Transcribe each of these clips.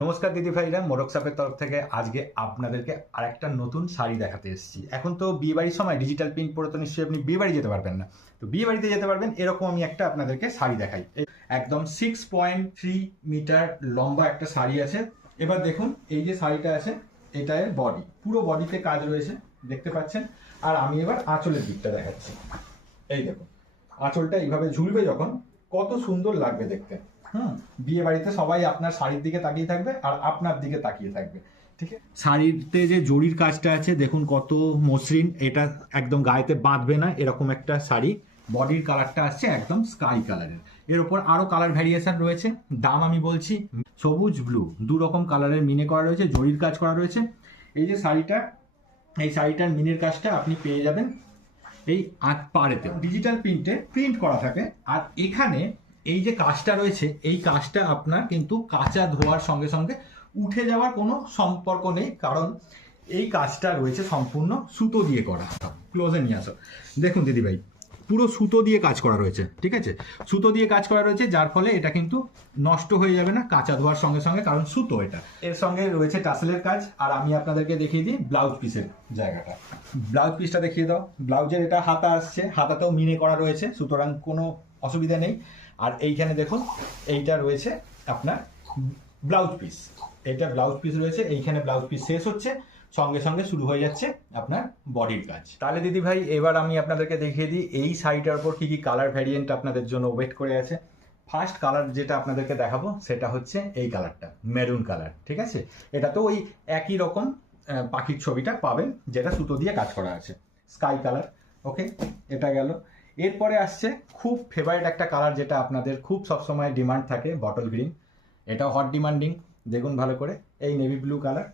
নমস্কার দিদি ভাইরা, মোরক সাপের তরফ থেকে আজকে আপনাদেরকে আরেকটা নতুন শাড়ি দেখাতে এসেছি। এখন তো বিয়ে বাড়ির সময় ডিজিটাল প্রিন্ট পরে তো নিশ্চয়ই আপনি বিয়ে বাড়ি যেতে পারবেন না, তো বিয়ে বাড়িতে যেতে পারবেন এরকম আমি একটা আপনাদেরকে শাড়ি দেখাই। একদম 6.3 মিটার লম্বা একটা শাড়ি আছে। এবার দেখুন এই যে শাড়িটা আছে, এটা এর বডি, পুরো বডিতে কাজ রয়েছে দেখতে পাচ্ছেন। আর আমি এবার আঁচলের দিকটা দেখাচ্ছি। এই দেখুন আঁচলটা এইভাবে ঝুলবে যখন, কত সুন্দর লাগবে দেখতে। বিয়ে বাড়িতে সবাই আপনার শাড়ির দিকে তাকিয়ে থাকবে আর আপনার দিকে তাকিয়ে থাকবে। ঠিক আছে, শাড়িতে যে জরির কাজটা আছে দেখুন কত মসৃণ, এটা একদম গায়েতে বাঁধবে না এরকম একটা শাড়ি। বডির কালারটা আসছে একদম স্কাই কালারের, এর ওপর আরো কালার ভ্যারিয়েশন রয়েছে। দাম আমি বলছি, সবুজ ব্লু দু রকম কালারের মিনে করা রয়েছে, জরির কাজ করা রয়েছে। এই যে শাড়িটা, এই শাড়িটার মিনের কাজটা আপনি পেয়ে যাবেন এই পাড়েতে ডিজিটাল প্রিন্টে প্রিন্ট করা থাকে। আর এখানে এই যে কাজটা রয়েছে, এই কাজটা আপনার কিন্তু কাঁচা ধোয়ার সঙ্গে সঙ্গে উঠে যাওয়ার কোনো সম্পর্ক নেই, কারণ এই কাজটা রয়েছে সম্পূর্ণ সুতো দিয়ে করা। ক্লোজে নিয়ে আসো, দেখুন দিদিভাই পুরো সুতো দিয়ে কাজ করা রয়েছে। ঠিক আছে, সুতো দিয়ে কাজ করা রয়েছে, যার ফলে এটা কিন্তু নষ্ট হয়ে যাবে না কাঁচা ধোয়ার সঙ্গে সঙ্গে, কারণ সুতো এটা। এর সঙ্গে রয়েছে টাসেলের কাজ। আর আমি আপনাদেরকে দেখিয়ে দিই ব্লাউজ পিসের জায়গাটা। ব্লাউজ পিসটা দেখিয়ে দাও। ব্লাউজের এটা হাতা আসছে, হাতাতেও মিনে করা রয়েছে, সুতরাং কোনো অসুবিধা নেই। আর এইখানে দেখুন এইটা রয়েছে আপনার ব্লাউজ পিস, এটা ব্লাউজ পিস রয়েছে। এইখানে ব্লাউজ পিস শেষ হচ্ছে, সঙ্গে সঙ্গে শুরু হয়ে যাচ্ছে আপনার বডির কাজ। তাহলে দিদি ভাই এবার আমি আপনাদেরকে দেখিয়ে দিই এই শাড়িটার উপর কি কি কালার ভ্যারিয়েন্ট আপনাদের জন্য ওয়েট করে আছে। ফার্স্ট কালার যেটা আপনাদেরকে দেখাবো সেটা হচ্ছে এই কালারটা, মেরুন কালার। ঠিক আছে, এটা তো ওই একই রকম পাখির ছবিটা পাবেন যেটা সুতো দিয়ে কাজ করা আছে, স্কাই কালার। ওকে, এটা গেল। এরপরে আসছে খুব ফেভারিট একটা কালার, যেটা আপনাদের খুব সবসময় ডিমান্ড থাকে, বটল গ্রিন। এটাও হট ডিমান্ডিং, দেখুন ভালো করে, এই নেভি ব্লু কালার।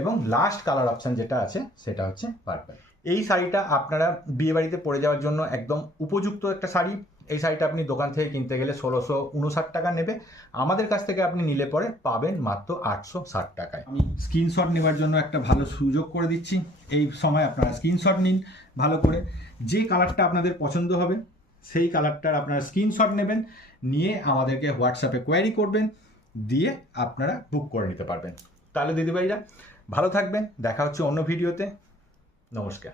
এবং লাস্ট কালার অপশন যেটা আছে সেটা হচ্ছে পার্পল। এই শাড়িটা আপনারা বিয়ে বাড়িতে পরে যাওয়ার জন্য একদম উপযুক্ত একটা শাড়ি। এই শাড়িটা আপনি দোকান থেকে কিনতে গেলে 1659 টাকা নেবে, আমাদের কাছ থেকে আপনি নিলে পরে পাবেন মাত্র 860 টাকায়। আমি স্ক্রিনশট নেওয়ার জন্য একটা ভালো সুযোগ করে দিচ্ছি, এই সময় আপনারা স্ক্রিনশট নিন ভালো করে। যে কালারটা আপনাদের পছন্দ হবে সেই কালারটার আপনারা স্ক্রিনশট নেবেন, নিয়ে আমাদেরকে হোয়াটসঅ্যাপে কোয়ারি করবেন, দিয়ে আপনারা বুক করে নিতে পারবেন। তাহলে দিদিভাইরা ভালো থাকবেন, দেখা হচ্ছে অন্য ভিডিওতে। নমস্কার।